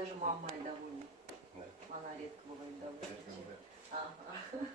Даже мама моя довольна. Да. Она редко бывает довольна. Редко бывает. Ага.